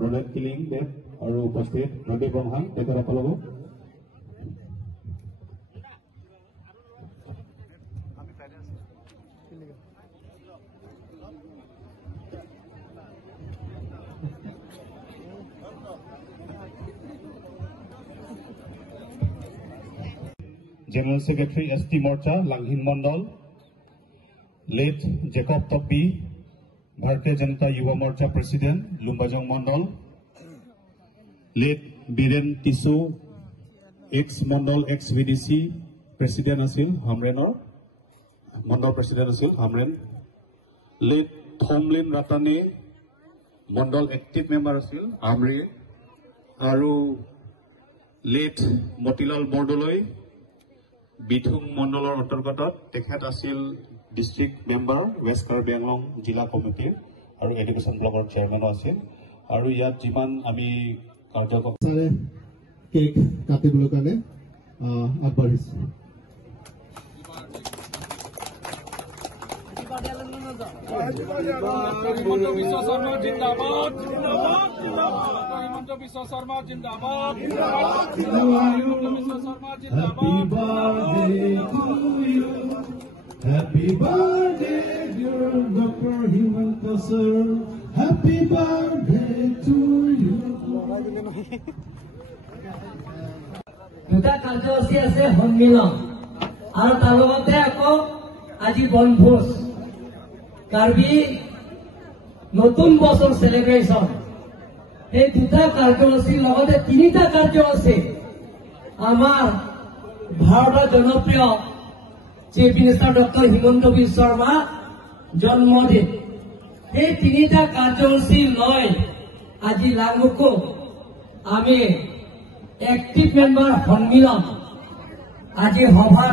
Roland Killing Dev আৰু উপস্থিত ৰবি ব্ৰহ্মা তেখেতসকলকো General Secretary ST Morcha Langhin Mandal, late Jacob Tokbi, Bharatiya Janata Yuva Morcha President Lumbajong Mandal, late Biren Tisu, ex Mandal ex VDC President Asil Hamrenor, Mandal President Asil Hamren, late Thomlin Ratane, Mandal active member Asil Amri, Aru late Motilal Bordoloi, Bithung Mondolar Ottergatot, Tekhat Asil District Member, West Karbi Anglong Jila Committee, Aru Education Block Chairman Asil, Aru Yat Jiman Ami Karjako. Cake Katibulukane, Akbaris. Himanta Biswa Sarma Jindabad, Jindabad, Jindabad. Himanta Biswa Sarma Jindabad, Jindabad, Jindabad. Himanta Biswa Sarma Jindabad. Happy birthday, dear Dr. Himanta sir. Happy birthday to you. দুটা কাৰ্যসূচী আছে সন্মিলন আৰু তাৰ লগতে আকৌ আজি বনভোজ কাৰ্বি নতুন বছৰ সেলিব্ৰেশন এই দুটা কাৰ্যসূচীৰ লগতে তিনিটা কাৰ্যসূচী আমাৰ ভাৰতৰ জনপ্ৰিয় chief minister doctor Himanta Biswa Sarma জন্মদিন এই তিনিটা কাৰ্যসূচী লৈ আজি লাগুকো আমি एक्टिव मेम्बर सम्मिलन आज सभा